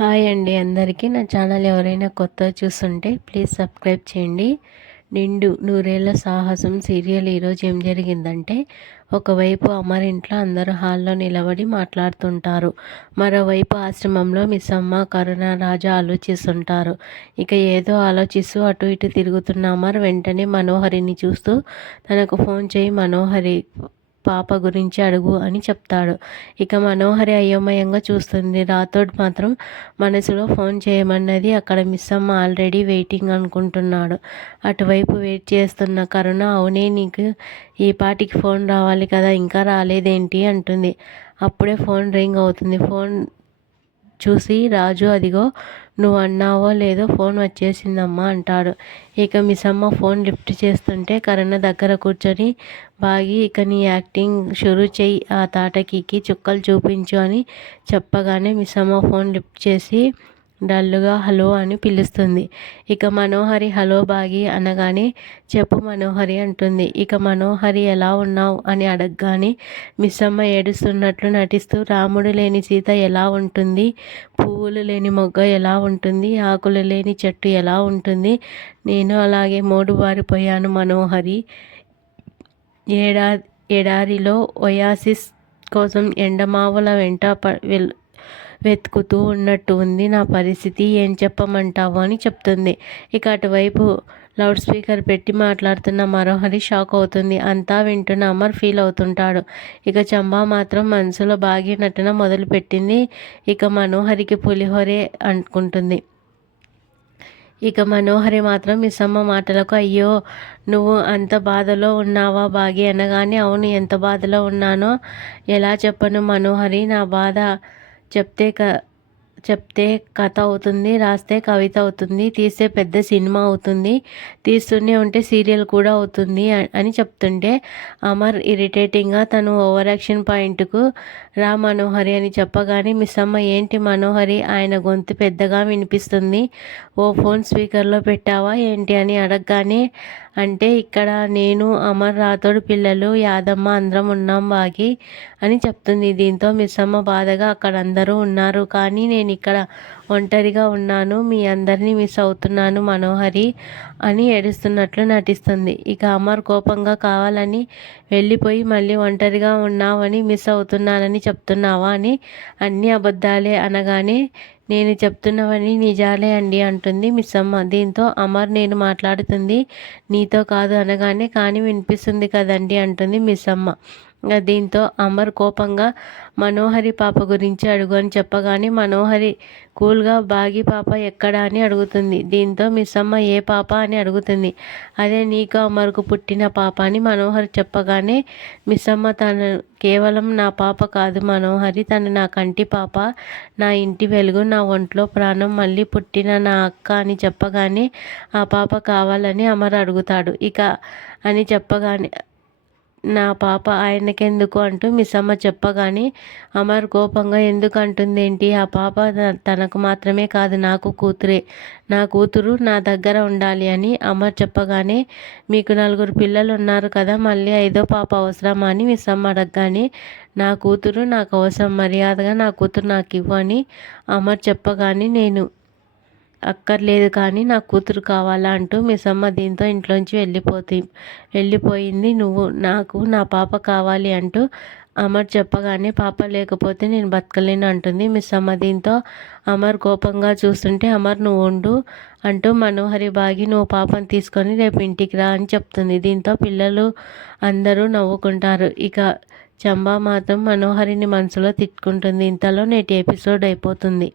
Hi అండి అందరికీ. నా ఛానల్ ఎవరైనా కొత్తగా చూస్తుంటే ప్లీజ్ సబ్స్క్రైబ్ చేయండి. నిండు నూరేళ్ల సాహసం సీరియల్ ఈరోజు ఏం జరిగిందంటే, ఒకవైపు అమర్ ఇంట్లో అందరూ హాల్లో నిలబడి మాట్లాడుతుంటారు. మరోవైపు ఆశ్రమంలో మిస్సమ్మ, కరుణ, రాజా ఆలోచిస్తుంటారు. ఇక ఏదో ఆలోచిస్తూ అటు ఇటు తిరుగుతున్న అమర్ వెంటనే మనోహరిని చూస్తూ తనకు ఫోన్ చేయి మనోహరి, పాప గురించి అడుగు అని చెప్తాడు. ఇక మనోహరి అయోమయంగా చూస్తుంది. రాథోడ్ మాత్రం మనసులో ఫోన్ చేయమన్నది. అక్కడ మిస్సమ్మ ఆల్రెడీ వెయిటింగ్ అనుకుంటున్నాడు. అటువైపు వెయిట్ చేస్తున్న కరుణ, అవునే నీకు ఈ పాటికి ఫోన్ రావాలి కదా, ఇంకా రాలేదేంటి అంటుంది. అప్పుడే ఫోన్ రింగ్ అవుతుంది. ఫోన్ చూసి రాజు, అదిగో నువ్వు అన్నావో లేదో ఫోన్ వచ్చేసిందమ్మా అంటాడు. ఇక మిస్సమ్మ ఫోన్ లిఫ్ట్ చేస్తుంటే కరుణ దగ్గర కూర్చొని, బాగి ఇక నీ యాక్టింగ్ షురూ చెయ్యి, ఆ తాటకికి చుక్కలు చూపించు అని చెప్పగానే మిస్సమ్మ ఫోన్ లిఫ్ట్ చేసి డల్లుగా హలో అని పిలుస్తుంది. ఇక మనోహరి హలో బాగి అనగానే చెప్పు మనోహరి అంటుంది. ఇక మనోహరి ఎలా ఉన్నావు అని అడగగానే మిస్సమ్మ ఏడుస్తున్నట్లు నటిస్తూ, రాముడు లేని సీత ఎలా ఉంటుంది, పువ్వులు లేని మొగ్గ ఎలా ఉంటుంది, ఆకులు లేని చెట్టు ఎలా ఉంటుంది, నేను అలాగే మోడుబారిపోయాను మనోహరి. ఎడారిలో ఒయాసిస్ కోసం ఎండమావుల వెంట వెతుకుతూ ఉన్నట్టు ఉంది నా పరిస్థితి, ఏం చెప్పమంటావు అని చెప్తుంది. ఇక అటువైపు లౌడ్ స్పీకర్ పెట్టి మాట్లాడుతున్న మనోహరి షాక్ అవుతుంది. అంతా వింటున్న అమర్ ఫీల్ అవుతుంటాడు. ఇక చంబా మాత్రం మనసులో బాగా నటన మొదలుపెట్టింది. ఇక మనోహరికి పులిహోరే అనుకుంటుంది. ఇక మనోహరి మాత్రం మిస్సమ్మ మాటలకు, అయ్యో నువ్వు అంత బాధలో ఉన్నావా బాగి అనగానే, అవును ఎంత బాధలో ఉన్నానో ఎలా చెప్పను మనోహరి, నా బాధ చెప్తే కథ అవుతుంది, రాస్తే కవిత అవుతుంది, తీస్తే పెద్ద సినిమా అవుతుంది, తీస్తూనే ఉంటే సీరియల్ కూడా అవుతుంది అని చెప్తుంటే అమర్ ఇరిటేటింగ్గా తను ఓవర్ యాక్షన్ పాయింట్కు రా మనోహరి అని చెప్పగానే మిస్సమ్మ ఏంటి మనోహరి, ఆయన గొంతు పెద్దగా వినిపిస్తుంది, ఓ ఫోన్ స్పీకర్లో పెట్టావా ఏంటి అని అడగగానే, అంటే ఇక్కడ నేను, అమర్, రాథోడ్, పిల్లలు, యాదమ్మ అందరం ఉన్నాం బాగి అని చెప్తుంది. దీంతో మిస్సమ్మ బాధగా, అక్కడ అందరూ ఉన్నారు కానీ నేను ఇక్కడ ఒంటరిగా ఉన్నాను, మీ అందరినీ మిస్ అవుతున్నాను మనోహరి అని ఏడుస్తున్నట్లు నటిస్తుంది. ఇక అమర్ కోపంగా, కావాలని వెళ్ళిపోయి మళ్ళీ ఒంటరిగా ఉన్నావని, మిస్ అవుతున్నానని చెప్తున్నావా అని, అన్నీ అబద్ధాలే అనగానే, నేను చెప్తున్నవని నిజాలే అండి అంటుంది మిస్సమ్మ. దీంతో అమర్, నేను మాట్లాడుతుంది నీతో కాదు అనగానే, కానీ వినిపిస్తుంది కదండి అంటుంది మిస్సమ్మ. దీంతో అమర్ కోపంగా, మనోహరి పాప గురించి అడుగు అని చెప్పగానే మనోహరి కూల్గా, బాగి పాప ఎక్కడా అని అడుగుతుంది. దీంతో మిస్సమ్మ ఏ పాప అని అడుగుతుంది. అదే నీకు అమర్కు పుట్టిన పాప అని మనోహరి చెప్పగానే మిస్సమ్మ, తను కేవలం నా పాప కాదు మనోహరి, తను నా కంటి పాప, నా ఇంటి వెలుగు, నా ఒంట్లో ప్రాణం, మళ్ళీ పుట్టిన నా అక్క అని చెప్పగానే ఆ పాప కావాలని అమర్ అడుగుతాడు. ఇక అని చెప్పగానే, నా పాప ఆయనకెందుకు అంటూ మిస్సమ్మ చెప్పగానే అమర్ కోపంగా, ఎందుకు అంటుందేంటి, ఆ పాప తనకు మాత్రమే కాదు నాకు కూతురే, నా కూతురు నా దగ్గర ఉండాలి అని అమర్ చెప్పగానే, మీకు 4 పిల్లలు ఉన్నారు కదా, మళ్ళీ 5వ పాప అవసరమా అని మిస్సమ్మ అడగగానే, నా కూతురు నాకు అవసరం, మర్యాదగా నా కూతురు నాకు ఇవ్వు అని అమర్ చెప్పగానే, నేను అక్కర్లేదు కానీ నా కూతురు కావాలా అంటూ మిస్సమ్మ దీంతో ఇంట్లోంచి వెళ్ళిపోయింది. నువ్వు నాకు నా పాప కావాలి అంటూ అమర్ చెప్పగానే, పాప లేకపోతే నేను బతకలేను అంటుంది మిస్సమ్మ. దీంతో అమర్ కోపంగా చూస్తుంటే, అమర్ నువ్వు ఉండు అంటూ మనోహరి, బాగి నువ్వు పాపను తీసుకొని రేపు ఇంటికి రా అని చెప్తుంది. దీంతో పిల్లలు అందరూ నవ్వుకుంటారు. ఇక చంబా మాత్రం మనోహరిని మనసులో తిట్టుకుంటుంది. ఇంతలో నేటి ఎపిసోడ్ అయిపోతుంది.